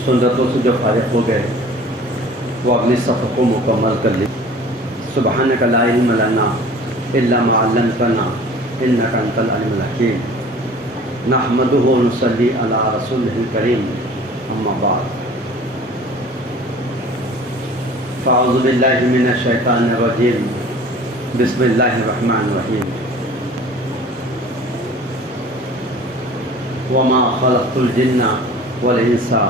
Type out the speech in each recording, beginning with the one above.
सुन्नतों से जो फारिग हो गए वो अगली सफ़र को मुकम्मल कर ली। सुबहानक ला इल्म लना इल्ला मा अल्लमतना इन्नका अंतल अलीमुल हकीम। नहमदुहु व नुसल्ली अला रसूलिहिल करीम, अम्मा बाद। फ़अऊज़ु बिल्लाहि मिनश शैतानिर रजीम, बिस्मिल्लाहिर रहमानिर रहीम। वमा खलक़तुल जिन्ना वल इंसा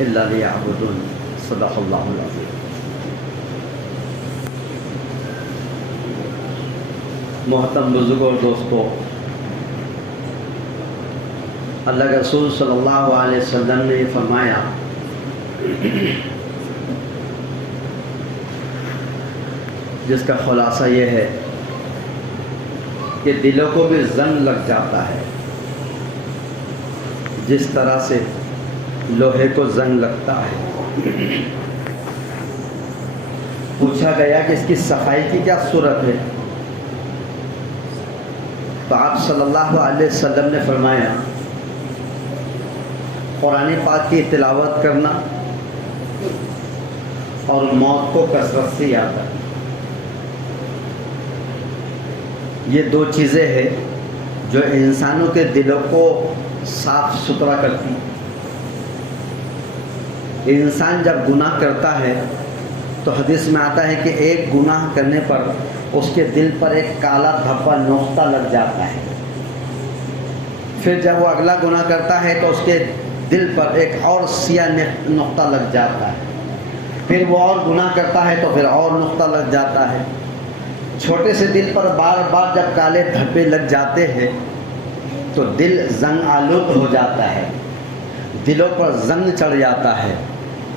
इल्ला लियअबुदून। सदक़ल्लाहुल अज़ीम। मोहतरम बुज़ुर्ग और दोस्तों, अल्लाह के रसूल सल्लल्लाहु अलैहि वसल्लम ने फरमाया जिसका खुलासा ये है कि दिलों को भी जंग लग जाता है जिस तरह से लोहे को जंग लगता है। पूछा गया कि इसकी सफाई की क्या सूरत है, तो आप सल्लल्लाहु अलैहि वसल्लम ने फरमाया कुरान पाक की तिलावत करना और मौत को कसरत से याद करना। ये दो चीज़ें हैं जो इंसानों के दिलों को साफ सुथरा करती है। इंसान जब गुनाह करता है तो हदीस में आता है कि एक गुनाह करने पर उसके दिल पर एक काला धब्बा नुक्ता लग जाता है। फिर जब वो अगला गुनाह करता है तो उसके दिल पर एक और सिया नुक्ता लग जाता है। फिर वो और गुनाह करता है तो फिर और नुक्ता लग जाता है। छोटे से दिल पर बार बार जब काले धब्बे लग जाते हैं तो दिल जंग आलूद हो जाता है, दिलों पर जंग चढ़ जाता है।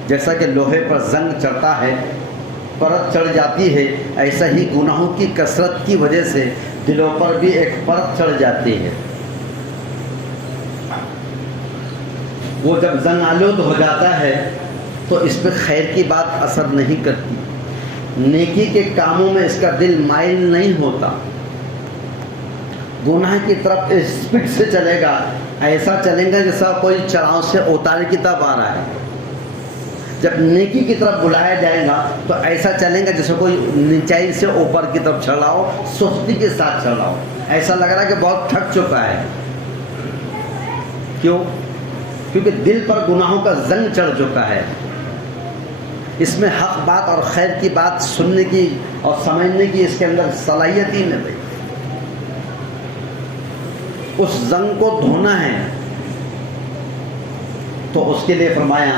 जैसा कि लोहे पर जंग चढ़ता है, परत चढ़ जाती है, ऐसा ही गुनाहों की कसरत की वजह से दिलों पर भी एक परत चढ़ जाती है। वो जब जंग आलूद हो जाता है तो इस पर खैर की बात असर नहीं करती, नेकी के कामों में इसका दिल माइल नहीं होता। गुनाह की तरफ स्पीड से चलेगा, ऐसा चलेगा जैसा कोई चढ़ाव से उतार की तरफ आ रहा है। जब नेकी की तरफ बुलाया जाएगा तो ऐसा चलेगा जैसे कोई नीचाई से ऊपर की तरफ चढ़ाओ, सुस्ती के साथ चढ़ाओ। ऐसा लग रहा है कि बहुत थक चुका है। क्यों? क्योंकि दिल पर गुनाहों का जंग चढ़ चुका है। इसमें हक बात और खैर की बात सुनने की और समझने की इसके अंदर सलाहियत ही नहीं। उस जंग को धोना है तो उसके लिए फरमाया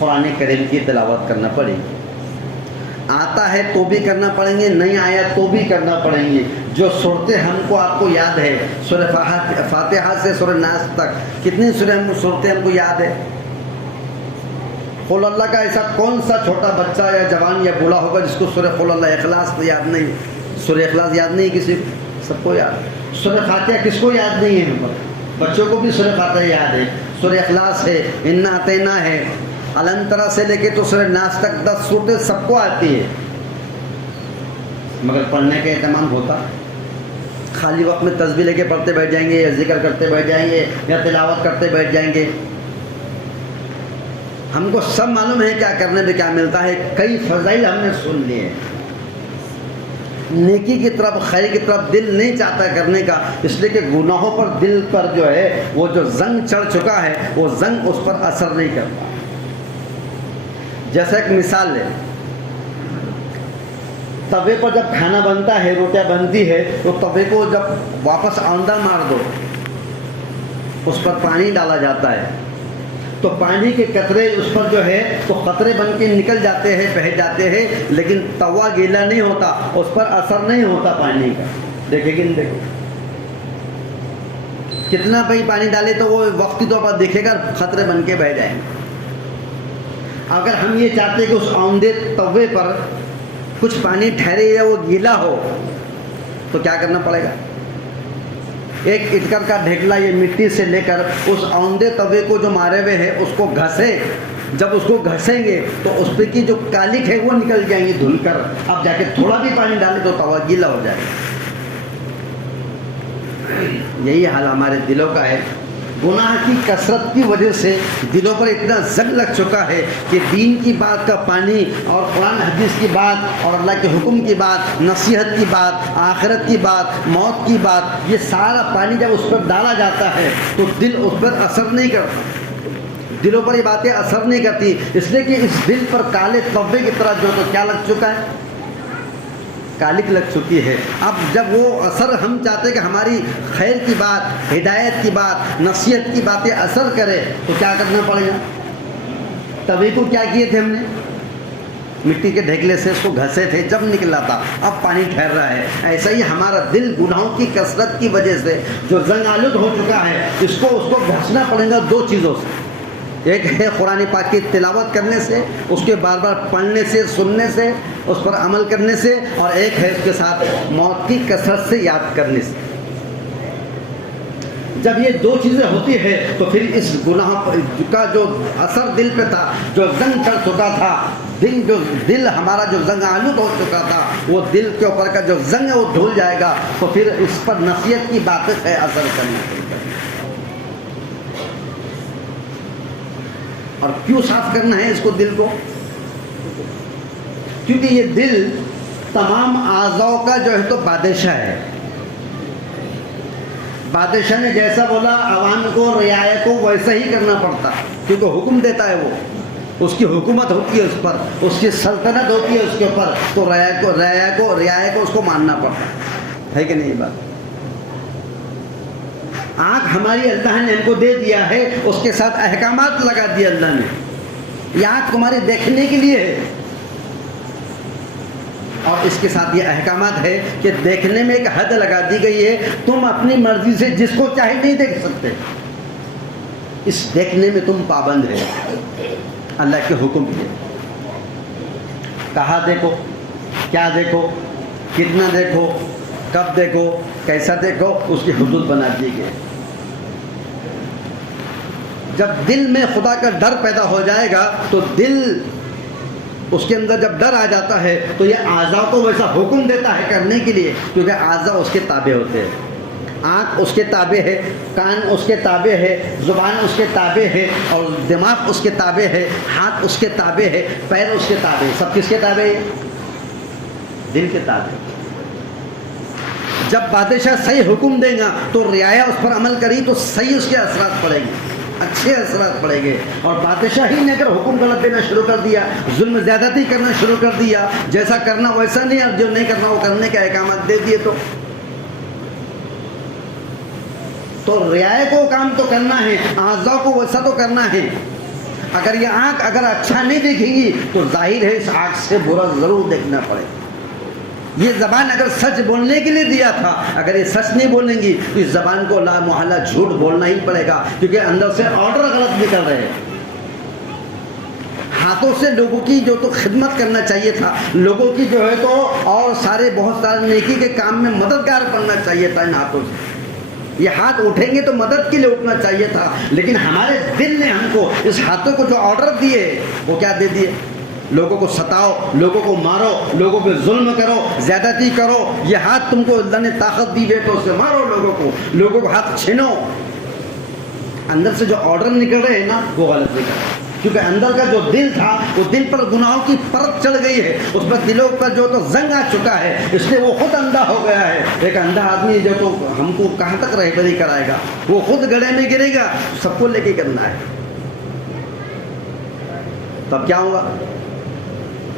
कुरान करीम की तिलावत करना पड़ेगी। आता है तो भी करना पड़ेंगे, नहीं आया तो भी करना पड़ेंगे। जो सूरतें हमको आपको याद है, सूरह फातिहा से सूरह नास तक कितनी सूरतें हमको याद है। कुल अल्लाह का ऐसा कौन सा छोटा बच्चा या जवान या बूढ़ा होगा जिसको सूरह कुल अल्लाह इखलास तो याद नहीं, सूरह इखलास याद नहीं किसी को? सबको याद है। सूरह फातिहा किसको याद नहीं है? बच्चों को भी सूरह फातिहा याद है, सूरह इखलास है, इन्ना अतैना है, अलंतरा से लेके तो सूरह नास तक 10 सूरतें सबको आती है, मगर पढ़ने का एहतमाम होता। खाली वक्त में तस्बीह लेके पढ़ते बैठ जाएंगे या जिक्र करते बैठ जाएंगे या तिलावत करते बैठ जाएंगे। हमको सब मालूम है क्या करने में क्या मिलता है, कई फजाइल हमने सुन लिए। नेकी की तरफ खैर की तरफ दिल नहीं चाहता करने का, इसलिए कि गुनाहों पर दिल पर जो है वो जो जंग चढ़ चुका है वो जंग उस पर असर नहीं करता। जैसा एक मिसाल है, तवे पर जब खाना बनता है, रोटियां बनती है, तो तवे को जब वापस अंदर मार दो, उस पर पानी डाला जाता है तो पानी के कतरे उस पर जो है तो कतरे बन के निकल जाते हैं, बह जाते हैं, लेकिन तवा गीला नहीं होता, उस पर असर नहीं होता पानी का। देखेगी नहीं? देखो कितना भी पानी डाले तो वो वक्ती तौर पर दिखेगा, खतरे बन के बह जाएंगे। अगर हम ये चाहते कि उस औंधे तवे पर कुछ पानी ठहरे या वो गीला हो तो क्या करना पड़ेगा? एक इटकर का ढेकला ये मिट्टी से लेकर उस औंधे तवे को जो मारे हुए है उसको घसे। जब उसको घसेंगे तो उस पर की जो कालिक है वो निकल जाएंगी धुलकर। अब जाके थोड़ा भी पानी डाले तो तवा गीला हो जाएगा। यही हाल हमारे दिलों का है। गुनाह की कसरत की वजह से दिलों पर इतना जंग लग चुका है कि दीन की बात का पानी और कुरान हदीस की बात और अल्लाह के हुक्म की बात, नसीहत की बात, आखिरत की बात, मौत की बात, ये सारा पानी जब उस पर डाला जाता है तो दिल उस पर असर नहीं करता, दिलों पर ये बातें असर नहीं करती, इसलिए कि इस दिल पर काले तब्बे की तरह जो तो क्या लग चुका है, कालिक लग चुकी है। अब जब वो असर हम चाहते हैं कि हमारी खैर की बात, हिदायत की बात, नसीहत की बातें असर करे तो क्या करना पड़ेगा। तभी तो क्या किए थे हमने, मिट्टी के ढेकले से उसको घसे थे, जब निकला था अब पानी ठहर रहा है। ऐसा ही हमारा दिल गुनाहों की कसरत की वजह से जो जंग आलूद हो चुका है, उसको घसना पड़ेगा दो चीज़ों से। एक है कुरान पाक की तिलावत करने से, उसके बार बार पढ़ने से, सुनने से, उस पर अमल करने से, और एक है उसके साथ मौत की कसरत से याद करने से। जब ये दो चीज़ें होती है तो फिर इस गुनाह का जो असर दिल पे था, जो जंग चढ़ चुका था, दिल हमारा जो जंग आलूद हो चुका था, वो दिल के ऊपर का जो जंग है वो धुल जाएगा। तो फिर इस पर नसीहत की बातें से असर करना। और क्यों साफ करना है इसको, दिल को? क्योंकि ये दिल तमाम आज़ाओं का जो है तो बादशाह है। बादशाह ने जैसा बोला अवाम को, रियाया को वैसा ही करना पड़ता, क्योंकि हुक्म देता है वो, उसकी हुकूमत होती है उस पर, उसकी सल्तनत होती है उसके ऊपर, तो रियाया को उसको मानना पड़ता है कि नहीं बात। आँख हमारी अल्लाह ने हमको दे दिया है, उसके साथ अहकामात लगा दिए अल्लाह ने। ये आँख तुम्हारी देखने के लिए है, और इसके साथ ये अहकामात है कि देखने में एक हद लगा दी गई है, तुम अपनी मर्जी से जिसको चाहे नहीं देख सकते। इस देखने में तुम पाबंद है अल्लाह के हुक्म के। कहाँ देखो, क्या देखो, कितना देखो, कब देखो, कैसा देखो, उसकी हुदूद बना दी गई। जब दिल में खुदा का डर पैदा हो जाएगा तो दिल, उसके अंदर जब डर आ जाता है तो ये आज़ा को वैसा हुक्म देता है करने के लिए, क्योंकि आज़ा उसके ताबे होते हैं। आँख उसके ताबे है, कान उसके ताबे है, ज़ुबान उसके ताबे है, और दिमाग उसके ताबे है, हाथ उसके ताबे है, पैर उसके ताबे। सब किसके ताबे है? दिल के ताबे। जब बादशाह सही हुक्म देगा तो रियाया उस पर अमल करी तो सही उसके असरात पड़ेंगे, अच्छे असरात पड़ेंगे। और बादशाह ही ने अगर हुक्म गलत देना शुरू कर दिया, जुल्म ज़्यादती करना शुरू कर दिया, जैसा करना वैसा नहीं, अब जो नहीं करना वो करने के अहकामात दे दिए, तो रियाया को काम तो करना है, आज़ा को वैसा तो करना है। अगर ये आँख अगर अच्छा नहीं देखेगी तो जाहिर है इस आँख से बुरा ज़रूर देखना पड़ेगा। ये ज़बान अगर सच बोलने के लिए दिया था, अगर ये सच नहीं बोलेंगी तो इस ज़बान को ला मुहल्ला झूठ बोलना ही पड़ेगा, क्योंकि अंदर से ऑर्डर गलत निकल रहे हैं। हाथों से लोगों की जो तो खिदमत करना चाहिए था, लोगों की जो है तो और सारे बहुत सारे नेकी के काम में मददगार बनना चाहिए था इन हाथों से। ये हाथ उठेंगे तो मदद के लिए उठना चाहिए था, लेकिन हमारे दिल ने हमको इस हाथों को जो ऑर्डर दिए वो क्या दे दिए? लोगों को सताओ, लोगों को मारो, लोगों पे जुल्म करो, ज़्यादती करो। ये हाथ तुमको अल्लाह ने ताकत दी बेटों से मारो लोगों को हाथ छीनो। अंदर से जो ऑर्डर निकल रहे हैं ना वो गलत निकल रहे हैं, क्योंकि अंदर का जो दिल था वो दिल पर गुनाहों की परत चढ़ गई है, उस पर दिलों पर जो तो जंग आ चुका है, इसलिए वो खुद अंधा हो गया है। एक अंधा आदमी जो तो हमको कहाँ तक रहबरी कराएगा, वो खुद गड्ढे में गिरेगा, सबको लेके करना है। तब क्या होगा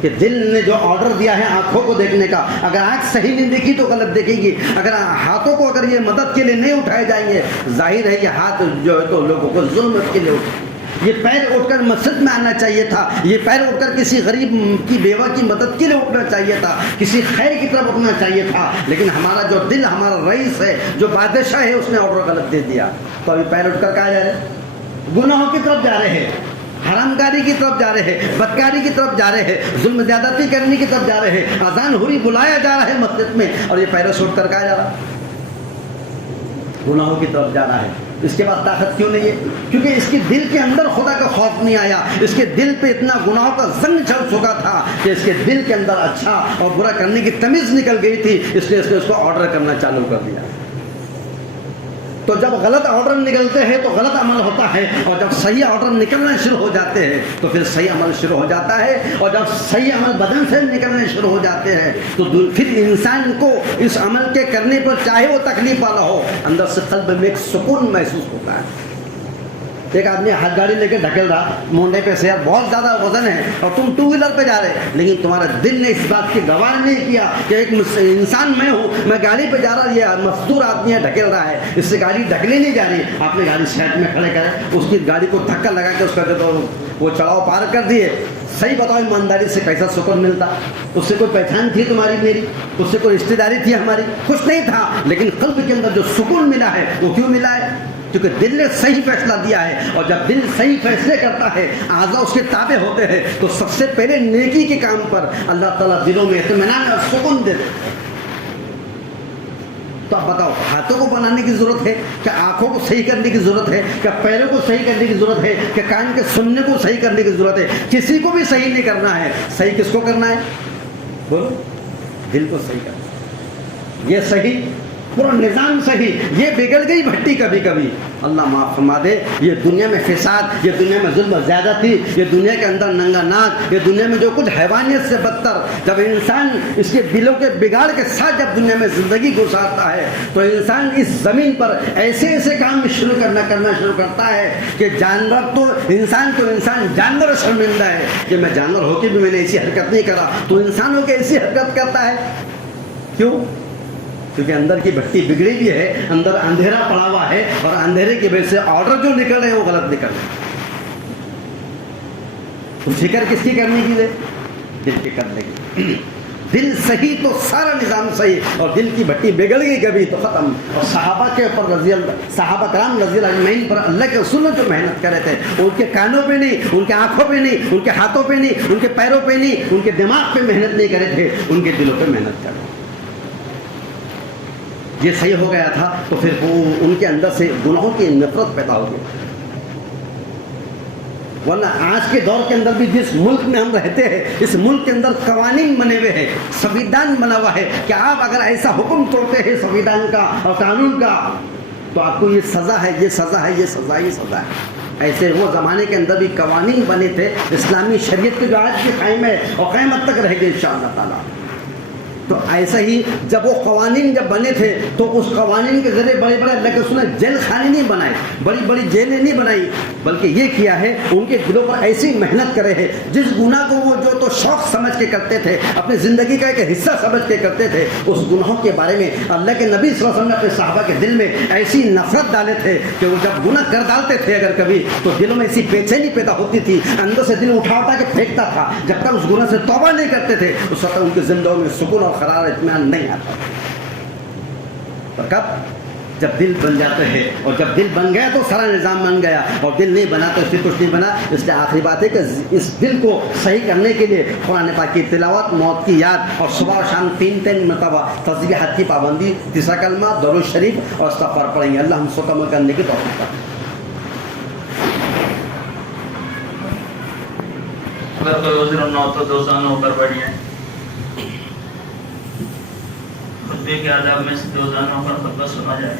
कि दिल ने जो ऑर्डर दिया है आंखों को देखने का, अगर आंख सही नहीं देखी तो गलत देखेगी। अगर हाथों को अगर ये मदद के लिए नहीं उठाए जाएंगे, जाहिर है ये हाथ जो है तो लोगों को जुल्म के लिए उठाए। ये पैर उठकर मस्जिद में आना चाहिए था, ये पैर उठकर किसी गरीब की बेवा की मदद के लिए उठना चाहिए था, किसी खैर की तरफ उठना चाहिए था। लेकिन हमारा जो दिल, हमारा रईस है, जो बादशाह है, उसने ऑर्डर गलत दे दिया। तो अभी पैर उठकर कहाँ जा रहे हैं? गुनाहों की तरफ जा रहे हैं, हरामकारी की तरफ जा रहे हैं, बदकारी की तरफ जा रहे हैं, जुल्म ज़्यादती करने की तरफ जा रहे हैं। अजान हो रही, बुलाया जा रहा है मस्जिद में, और ये पैरों से उठकर कहाँ जा रहा है? गुनाहों की तरफ जा रहा है। इसके बाद ताकत क्यों नहीं है? क्योंकि इसके दिल के अंदर खुदा का खौफ नहीं आया। इसके दिल पे इतना गुनाहों का जंग चढ़ चुका था कि इसके दिल के अंदर अच्छा और बुरा करने की तमीज़ निकल गई थी, इसलिए इसने उसको ऑर्डर करना चालू कर दिया। تو جب غلط آرڈر نکلتے ہیں تو غلط عمل ہوتا ہے، اور جب صحیح آرڈر نکلنا شروع ہو جاتے ہیں تو پھر صحیح عمل شروع ہو جاتا ہے، اور جب صحیح عمل بدن سے نکلنے شروع ہو جاتے ہیں تو پھر انسان کو اس عمل کے کرنے پر چاہے وہ تکلیف والا ہو، اندر سے قلب میں ایک سکون محسوس ہوتا ہے۔ ایک آدمی ہاتھ گاڑی لے کے ڈھکل رہا مونڈے پہ سے، بہت زیادہ وزن ہے اور تم ٹو ویلر پہ جا رہے، لیکن تمہارا دل نے اس بات کی گواہ نہیں کیا کہ ایک انسان میں ہوں، میں گاڑی پہ جا رہا، یہ مزدور آدمی ہے ڈھکل رہا ہے، اس سے گاڑی ڈھکلی نہیں جا رہی، آپ نے گاڑی سائڈ میں کھڑے کرے، اس کی گاڑی کو دھکا لگا کے اس کا جو وہ چڑھاؤ پار کر دیے۔ صحیح بتاؤ ایمانداری سے کیسا سکون ملتا؟ اس سے کوئی پہچان تھی تمہاری میری؟ اس سے کوئی رشتہ داری تھی ہماری؟ کچھ نہیں تھا، لیکن قلب کے اندر جو سکون ملا ہے وہ کیوں ملا ہے؟ کیونکہ دل نے صحیح فیصلہ دیا ہے، اور جب دل صحیح فیصلے کرتا ہے، اعضاء اس کے تابع ہوتے ہیں، تو سب سے پہلے نیکی کے کام پر اللہ تعالیٰ دلوں میں اطمینان اور سکون دے دیتے ہیں۔ تو اب بتاؤ، ہاتھوں کو بنانے کی ضرورت ہے کیا؟ آنکھوں کو صحیح کرنے کی ضرورت ہے کیا؟ پیروں کو صحیح کرنے کی ضرورت ہے کیا؟ کان کے سننے کو صحیح کرنے کی ضرورت ہے؟ کسی کو بھی صحیح نہیں کرنا ہے۔ صحیح کس کو کرنا ہے؟ بولو، دل کو صحیح کرنا ہے۔ یہ صحیح، پورا نظام صحیح، یہ بگڑ گئی بھٹی کبھی کبھی، اللہ معاف فرما دے۔ یہ دنیا میں فساد، یہ دنیا میں ظلم و زیادتی، یہ دنیا کے اندر ننگا ناک، یہ دنیا میں جو کچھ حیوانیت سے بدتر، جب انسان اس کے دلوں کے بگاڑ کے ساتھ جب دنیا میں زندگی گزارتا ہے تو انسان اس زمین پر ایسے ایسے کام کرنا شروع کرتا ہے کہ جانور تو انسان جانور شرمندہ ہے کہ میں جانور ہو کے بھی میں نے ایسی حرکت نہیں کرا، تو انسان ہو کے ایسی حرکت کرتا ہے۔ کیوں؟ کیونکہ اندر کی بھٹی بگڑی ہوئی ہے، اندر اندھیرا پڑا ہوا ہے، اور اندھیرے کی وجہ سے آرڈر جو نکل رہے ہیں وہ غلط نکل رہے ہیں۔ تو فکر کس کی کرنے کی ہے؟ دل کی کرنے کی۔ دل صحیح تو سارا نظام صحیح، اور دل کی بھٹی بگڑ گئی کبھی تو ختم۔ اور صحابہ کے اوپر صحابہ کرام رضی اللہ اجمعین پر اللہ کے رسول جو محنت کر رہے تھے، ان کے کانوں پہ نہیں، ان کے آنکھوں پہ نہیں، ان کے ہاتھوں پہ نہیں، ان کے پیروں پہ نہیں، ان کے دماغ پہ محنت نہیں کرے تھے، ان کے دلوں پہ محنت کر رہے تھے۔ یہ صحیح ہو گیا تھا تو پھر وہ ان کے اندر سے گناہوں کی نفرت پیدا ہو گئی۔ ورنہ آج کے دور کے اندر بھی جس ملک میں ہم رہتے ہیں، اس ملک کے اندر قوانین بنے ہوئے ہیں، سنویدھان بنا ہوا ہے کہ آپ اگر ایسا حکم توڑتے ہیں سنویدھان کا اور قانون کا تو آپ کو یہ سزا ہے، یہ سزا ہے، یہ سزا ہے، یہ سزا ہے۔ ایسے وہ زمانے کے اندر بھی قوانین بنے تھے اسلامی شریعت کے جو آج بھی قائم ہے اور قیامت تک رہے گے انشاءاللہ تعالیٰ۔ تو ایسا ہی جب وہ قوانین جب بنے تھے تو اس قوانین کے ذریعے بڑے بڑے اللہ کے رسول نے جیل خانے نہیں بنائے، بڑی بڑی جیلیں نہیں بنائی، بلکہ یہ کیا ہے ان کے دلوں پر ایسی محنت کرے ہے، جس گناہ کو وہ جو تو شوق سمجھ کے کرتے تھے، اپنی زندگی کا ایک حصہ سمجھ کے کرتے تھے، اس گناہوں کے بارے میں اللہ کے نبی صلی اللہ علیہ وسلم نے اپنے صحابہ کے دل میں ایسی نفرت ڈالے تھے کہ وہ جب گناہ کر ڈالتے تھے اگر کبھی تو دلوں میں ایسی بے چینی پیدا ہوتی تھی، اندر سے دل اٹھا کے پھینکتا تھا، جب تک اس گناہ سے توبہ نہیں کرتے تھے اس وقت ان کی زندگیوں میں سکون اور قرار اطمینان نہیں آتا۔ تو کب؟ جب دل بن جاتے ہیں، اور جب دل بن گیا تو سارا نظام بن گیا، اور دل نہیں بنا تو پھر کچھ نہیں بنا۔ اس لیے آخری بات ہے کہ اس دل کو صحیح کرنے کے لیے قرآن پاک کی تلاوت، موت کی یاد، اور صبح اور شام تین مرتبہ تسبیحات کی پابندی، تیسرا کلمہ، درود شریف اور استغفار پڑھیں گے۔ اللہ ہم سب کو عمل کرنے کی توفیق عطا فرمائے۔ اگر کوئی عذر نہ ہو تو دوزانوں ہو کر بیٹھیے۔ خطبے کے آداب میں سے دوزانوں ہو کر خطبہ سنا جائے۔